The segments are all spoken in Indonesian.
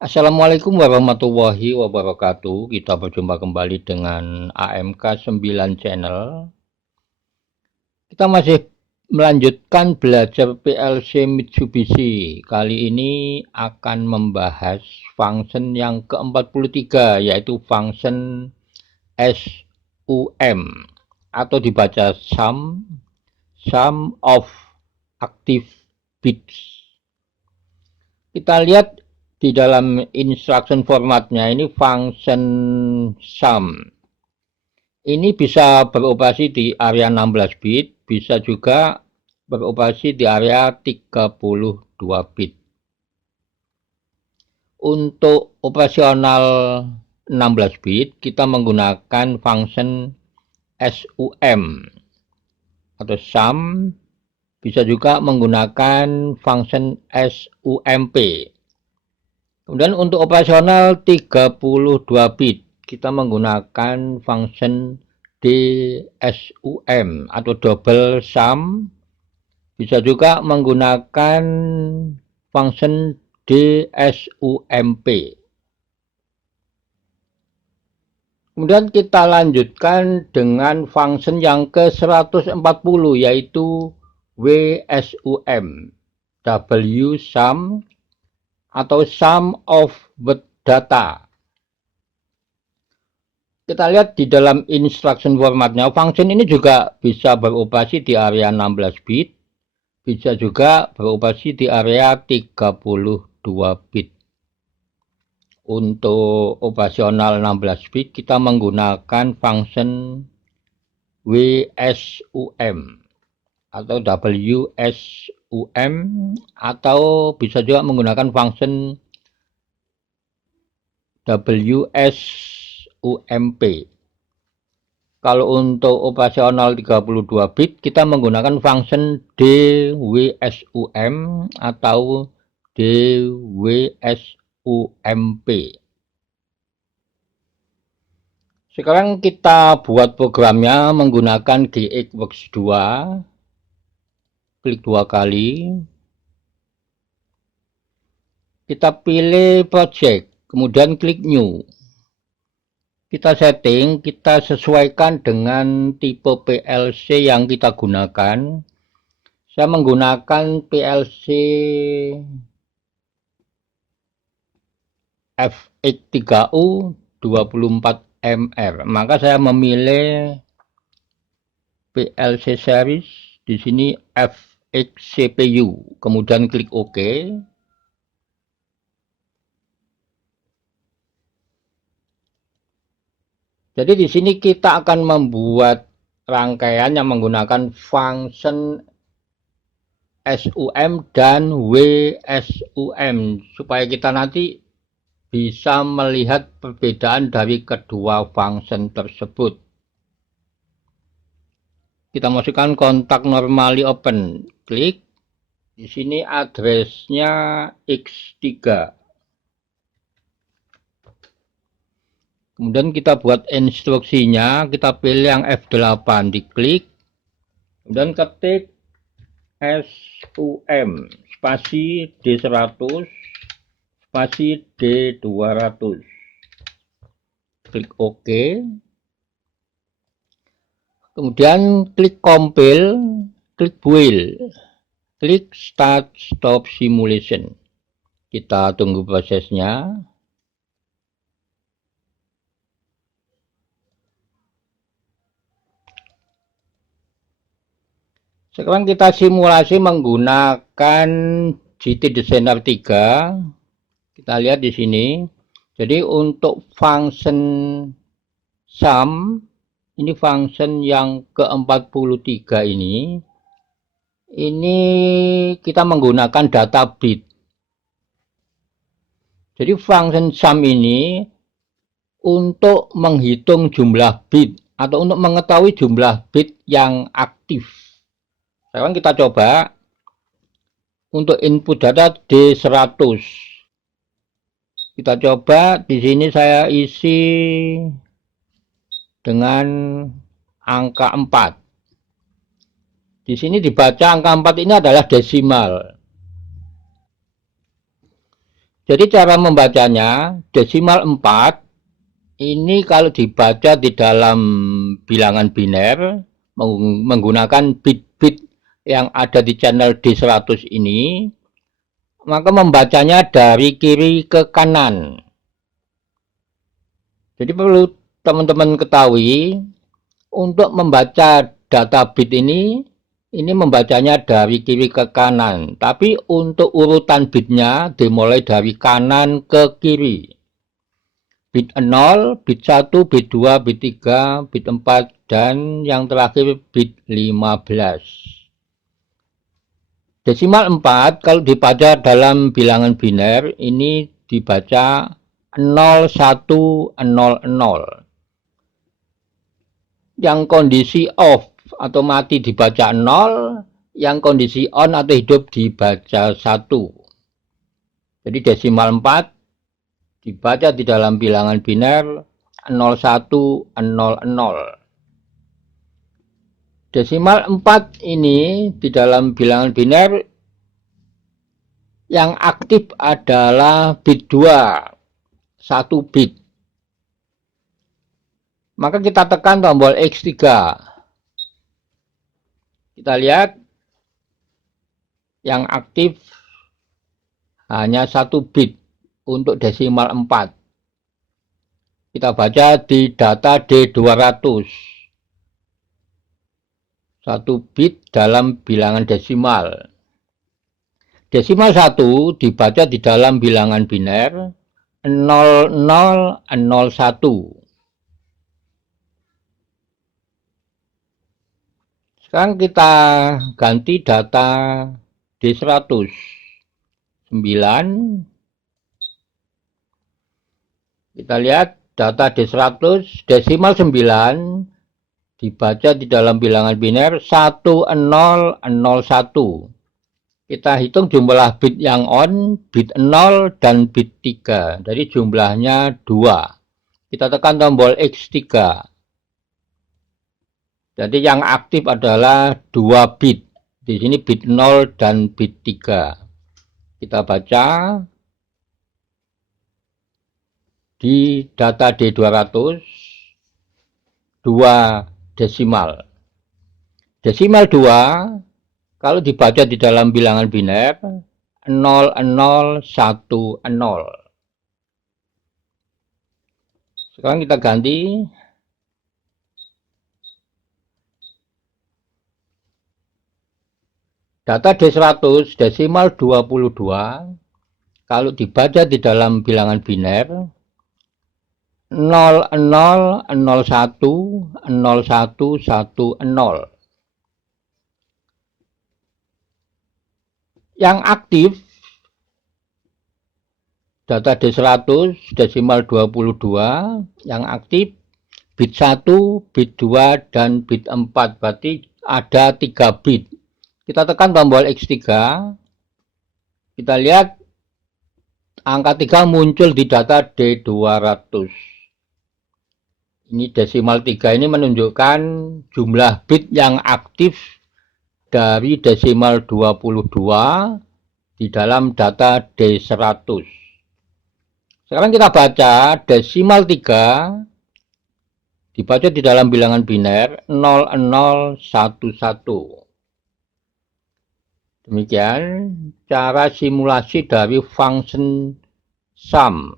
Assalamualaikum warahmatullahi wabarakatuh. Kita berjumpa kembali dengan AMK 9 Channel. Kita masih melanjutkan belajar PLC Mitsubishi. Kali ini akan membahas function yang ke-43, yaitu function SUM atau dibaca sum of active bits. Kita lihat di dalam instruction formatnya ini function sum. Ini bisa beroperasi di area 16 bit, bisa juga beroperasi di area 32 bit. Untuk operasional 16 bit, kita menggunakan function SUM atau sum, bisa juga menggunakan function SUMP. Kemudian untuk operasional 32 bit, kita menggunakan function DSUM atau double sum, bisa juga menggunakan function DSUMP. Kemudian kita lanjutkan dengan function yang ke-140, yaitu WSUM, WSUM atau sum of word data. Kita lihat di dalam instruction formatnya, function ini juga bisa beroperasi di area 16 bit, bisa juga beroperasi di area 32 bit. Untuk operasional 16 bit, kita menggunakan function WSUM atau WSUM, atau bisa juga menggunakan function WSUMP. Kalau untuk operasional 32 bit, kita menggunakan function DWSUM atau DWSUMP. Sekarang kita buat programnya menggunakan GXWorks 2. Klik 2 kali. Kita pilih project, kemudian klik new. Kita setting, kita sesuaikan dengan tipe PLC yang kita gunakan. Saya menggunakan PLC FX3U 24MR. Maka saya memilih PLC series, di sini FX CPU, kemudian klik OK. Jadi di sini kita akan membuat rangkaian yang menggunakan function SUM dan WSUM supaya kita nanti bisa melihat perbedaan dari kedua function tersebut. Kita masukkan kontak normally open, klik. Di sini addressnya X3. Kemudian kita buat instruksinya, kita pilih yang F8, diklik. Kemudian ketik SUM, spasi D100, spasi D200. Klik OK. Kemudian klik compile, klik build, klik start stop simulation. Kita tunggu prosesnya. Sekarang kita simulasi menggunakan GT Designer 3. Kita lihat di sini. Jadi untuk function sum, ini function yang ke-43 ini kita menggunakan data bit. Jadi function sum ini untuk menghitung jumlah bit atau untuk mengetahui jumlah bit yang aktif. Sekarang kita coba untuk input data D100. Kita coba di sini saya isi dengan angka 4. Di sini dibaca angka 4 ini adalah desimal. Jadi cara membacanya, desimal 4 ini kalau dibaca di dalam bilangan biner menggunakan bit-bit yang ada di channel D100 ini, maka membacanya dari kiri ke kanan. Jadi perlu teman-teman ketahui, untuk membaca data bit ini membacanya dari kiri ke kanan. Tapi untuk urutan bitnya dimulai dari kanan ke kiri. Bit 0, bit 1, bit 2, bit 3, bit 4, dan yang terakhir bit 15. Desimal 4 kalau dibaca dalam bilangan biner ini dibaca 0100. Yang kondisi off atau mati dibaca 0, yang kondisi on atau hidup dibaca 1. Jadi desimal 4 dibaca di dalam bilangan biner 0100. Desimal 4 ini di dalam bilangan biner yang aktif adalah bit 2, 1 bit. Maka kita tekan tombol X3. Kita lihat yang aktif hanya 1 bit untuk desimal 4. Kita baca di data D200. 1 bit dalam bilangan desimal. Desimal 1 dibaca di dalam bilangan biner 0001. Sekarang kita ganti data D100. 9. Kita lihat data D100 desimal 9 dibaca di dalam bilangan biner 1001. Kita hitung jumlah bit yang on, bit 0 dan bit 3. Jadi jumlahnya 2. Kita tekan tombol X3. Jadi yang aktif adalah 2 bit. Di sini bit 0 dan bit 3. Kita baca di data D200 2 desimal. Desimal 2 kalau dibaca di dalam bilangan biner 0010. Sekarang kita ganti data D100 desimal 22 kalau dibaca di dalam bilangan biner 00010110. Yang aktif data D100 desimal 22 yang aktif bit 1, bit 2, dan bit 4. Berarti ada 3 bit. Kita tekan tombol X3. Kita lihat angka 3 muncul di data D200. Ini desimal 3 ini menunjukkan jumlah bit yang aktif dari desimal 22 di dalam data D100. Sekarang kita baca desimal 3 dibaca di dalam bilangan biner 0011. Demikian cara simulasi dari function sum.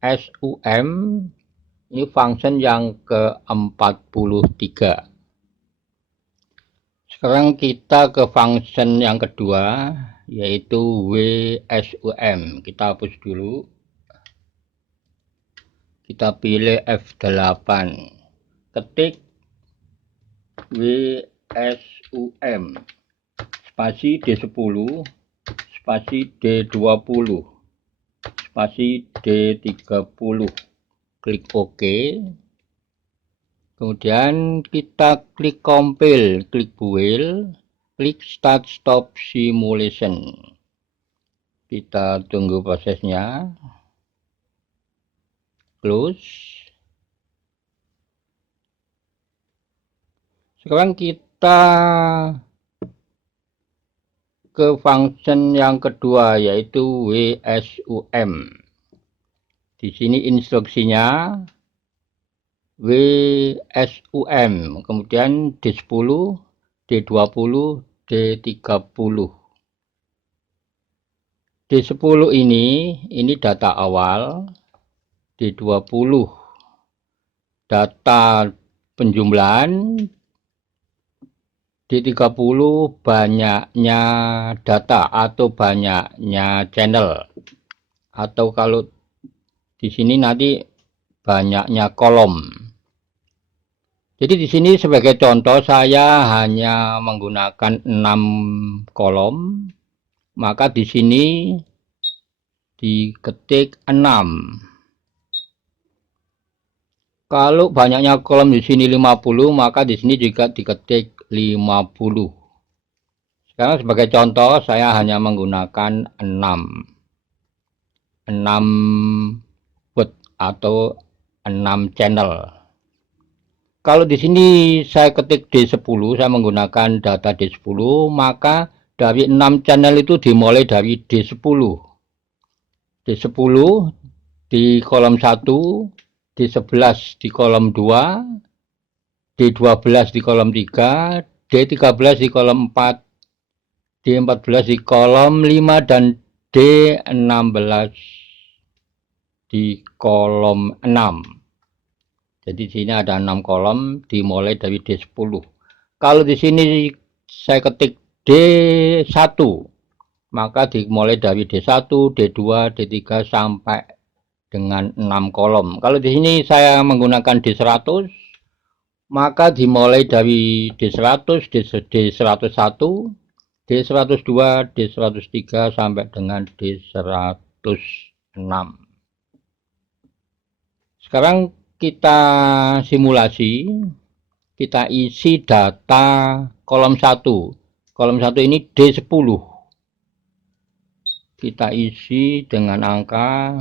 SUM ini function yang ke-43. Sekarang kita ke function yang kedua, yaitu WSUM. Kita hapus dulu. Kita pilih F8. Ketik WSUM. Spasi D10. Spasi D20. Spasi D30. Klik OK. Kemudian kita klik compile, klik build, klik start stop simulation. Kita tunggu prosesnya. Close. Sekarang kita ke function yang kedua, yaitu WSUM. Di sini instruksinya WSUM, kemudian D10, D20, D30. D10 ini data awal, D20 data penjumlahan, D30 banyaknya data atau banyaknya channel, atau kalau di sini nanti banyaknya kolom. Jadi di sini sebagai contoh saya hanya menggunakan 6 kolom, maka di sini diketik 6. Kalau banyaknya kolom di sini 50, maka di sini juga diketik 50. Sekarang sebagai contoh saya hanya menggunakan 6 bot atau 6 channel. Kalau di sini saya ketik D10, saya menggunakan data D10, maka dari 6 channel itu dimulai dari D10. D10 di kolom 1, D11 di kolom 2, D12 di kolom 3, D13 di kolom 4, D14 di kolom 5, dan D16 di kolom 6. Jadi di sini ada 6 kolom dimulai dari D10. Kalau di sini saya ketik D1, maka dimulai dari D1, D2, D3 sampai dengan 6 kolom. Kalau di sini saya menggunakan D100, maka dimulai dari D100, D101, D102, D103 sampai dengan D106. Sekarang kita simulasi, kita isi data kolom 1. Kolom 1 ini D10. Kita isi dengan angka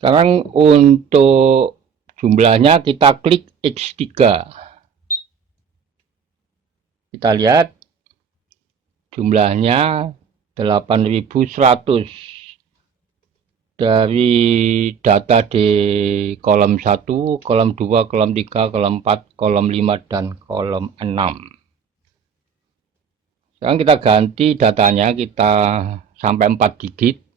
sekarang untuk jumlahnya kita klik X3. Kita lihat jumlahnya 8.100 dari data di kolom 1, kolom 2, kolom 3, kolom 4, kolom 5, dan kolom 6. Sekarang kita ganti datanya, kita sampai 4 digit.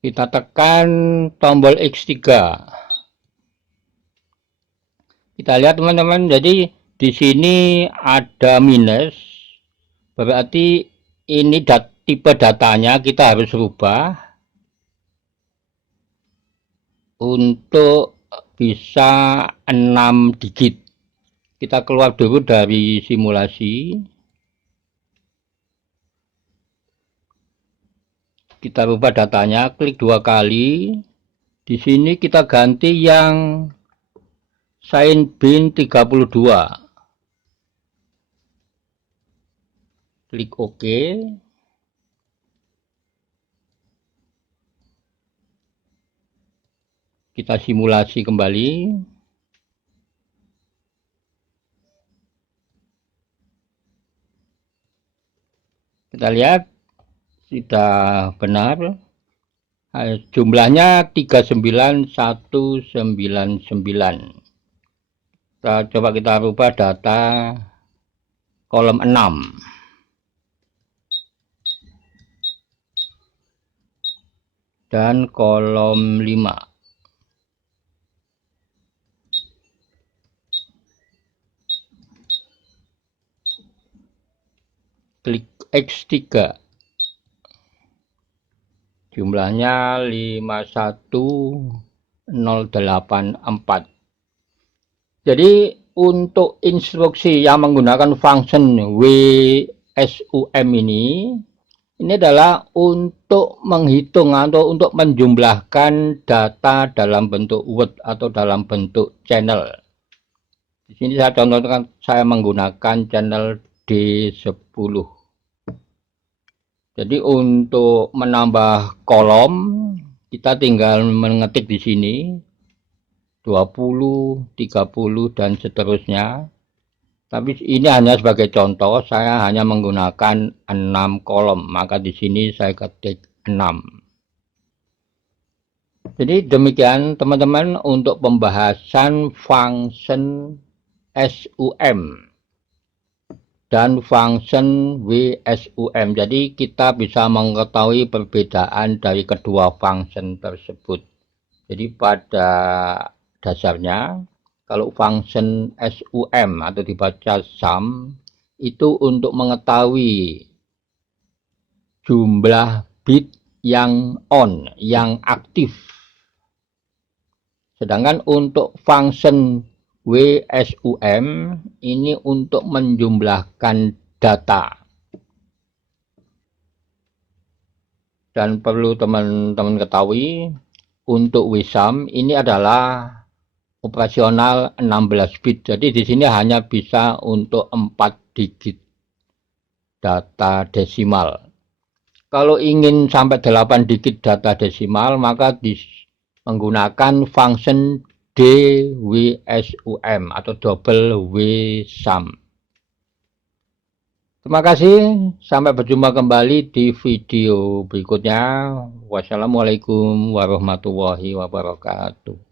Kita tekan tombol X3. Kita lihat teman-teman, jadi di sini ada minus, berarti ini tipe datanya kita harus rubah untuk bisa 6 digit. Kita keluar dulu dari simulasi. Kita rubah datanya, klik 2 kali. Di sini kita ganti yang sign bin 32. Klik OK. Kita simulasi kembali. Kita lihat Sudah benar. Jumlahnya 39199. Coba kita rubah data kolom 6 dan kolom 5. Klik X3. Jumlahnya 51084. Jadi untuk instruksi yang menggunakan function WSUM ini adalah untuk menghitung atau untuk menjumlahkan data dalam bentuk word atau dalam bentuk channel. Di sini saya contohkan, saya menggunakan channel D10. Jadi untuk menambah kolom kita tinggal mengetik di sini 20, 30 dan seterusnya. Tapi ini hanya sebagai contoh, saya hanya menggunakan 6 kolom, maka di sini saya ketik 6. Jadi demikian teman-teman untuk pembahasan function SUM dan function WSUM. Jadi kita bisa mengetahui perbedaan dari kedua function tersebut. Jadi pada dasarnya kalau function SUM atau dibaca sum itu untuk mengetahui jumlah bit yang on, yang aktif. Sedangkan untuk function WSUM ini untuk menjumlahkan data. Dan perlu teman-teman ketahui, untuk WSUM ini adalah operasional 16 bit. Jadi di sini hanya bisa untuk 4 digit data desimal. Kalau ingin sampai 8 digit data desimal, maka menggunakan function DWSUM atau double WSUM. Terima kasih, sampai berjumpa kembali di video berikutnya. Wassalamualaikum warahmatullahi wabarakatuh.